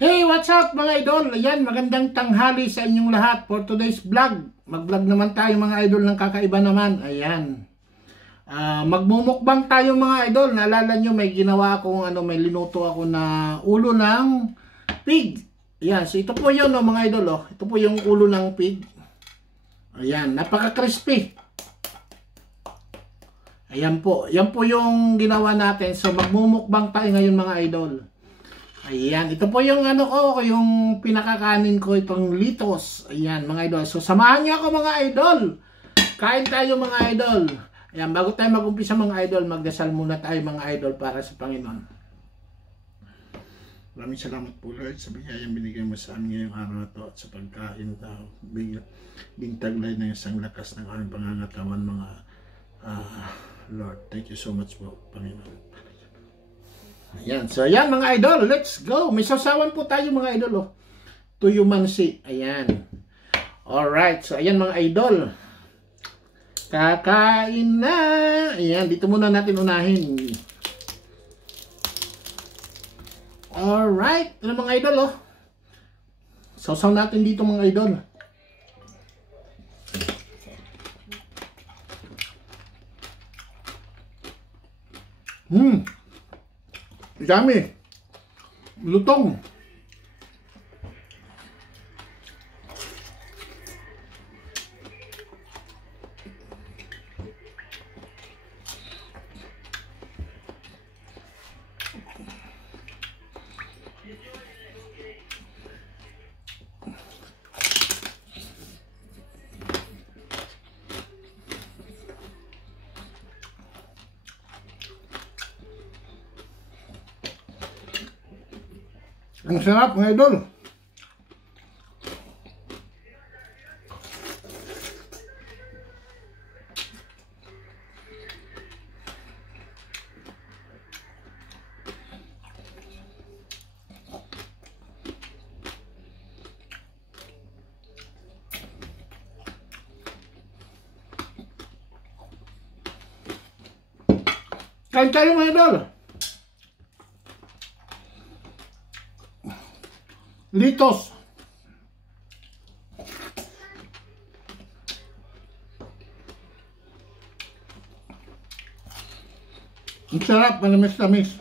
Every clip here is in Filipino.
Hey, what's up mga idol? Ayan, magandang tanghali sa inyong lahat for today's vlog. Mag-vlog naman tayo mga idol ng kakaiba naman. Ayan. Magmumukbang tayo mga idol. Naalala nyo, may ginawa akong may linuto ako na ulo ng pig. Ayan, so ito po yun mga idol. Ito po yung ulo ng pig. Ayan, napaka-crispy. Ayan po. Yan po yung ginawa natin. So magmumukbang tayo ngayon mga idol. Ayan, ito po yung yung pinakakanin ko, itong litos. Ayan, mga idol. So, samahan niyo ako mga idol. Kain tayo mga idol. Ayan, bago tayo mag-umpisa mga idol, magdasal muna tayo mga idol para sa Panginoon. Maraming salamat po Lord sa biyayang binigay mo sa amin ngayong araw na to at sa pagkain na bingtaglay ng isang lakas ng aming pangangatawan mga Lord. Thank you so much po, Panginoon. Ayan, so ayan mga idol, let's go. May sasawan po tayo mga idol tuyo mansi, ayan. Alright, so ayan mga idol, kakain na. Ayan, dito muna natin unahin. Alright, ano mga idol sausaw natin dito mga idol. Dami. Lutong. Ang sarap mga idol. Kain tayo mga idol. Litos. Ang sarap, manamis-namis.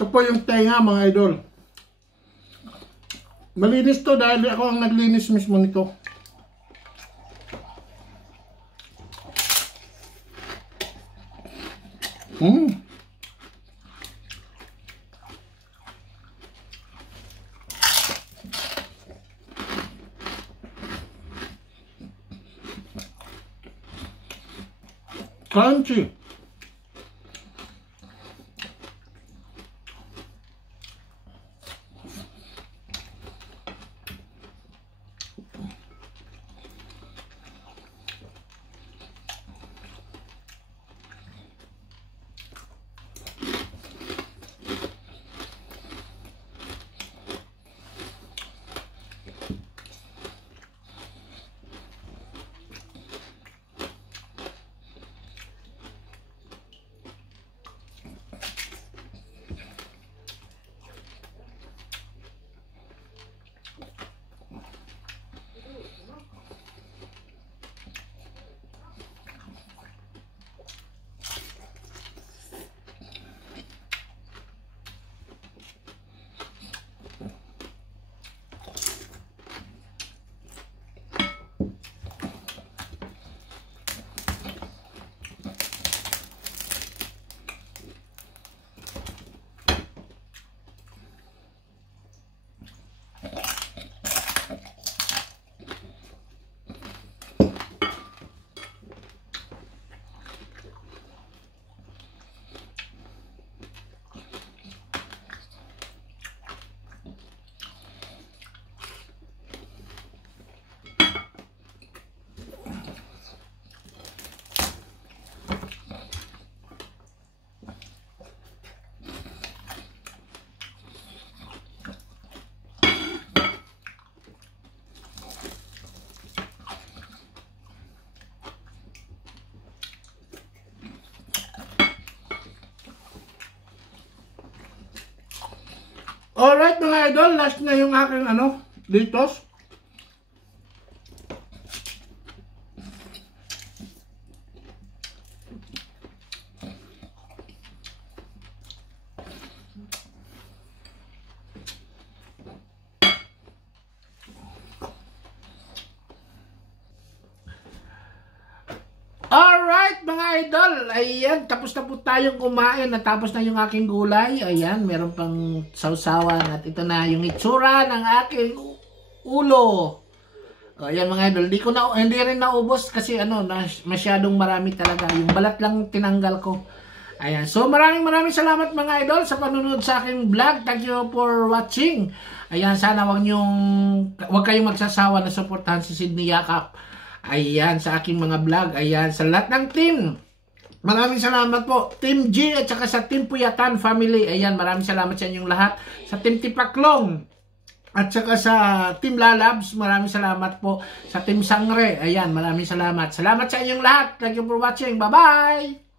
Ito po yung tenga mga idol. Malinis to dahil ako ang naglinis mismo nito. Crunchy. Alright mga idol, last na yung aking Doritos. Alright mga idol, ayan, tapos na po tayong kumain, natapos na yung aking gulay, ayan, meron pang sausawan at ito na yung itsura ng aking ulo. Ayan mga idol, hindi rin naubos kasi masyadong marami talaga, yung balat lang tinanggal ko. Ayan, so maraming salamat mga idol sa panunod sa aking vlog. Thank you for watching. Ayan, sana wag kayong magsasawa na suportahan si Sydney Yakap. Ayan, sa aking mga vlog. Ayan, sa lahat ng team. Maraming salamat po. Team G at saka sa Team Puyatan Family. Ayan, maraming salamat sa inyong lahat. Sa Team Tipaklong at saka sa Team Lalabs, maraming salamat po. Sa Team Sangre, ayan, maraming salamat. Salamat sa inyong lahat. Thank you for watching. Bye-bye!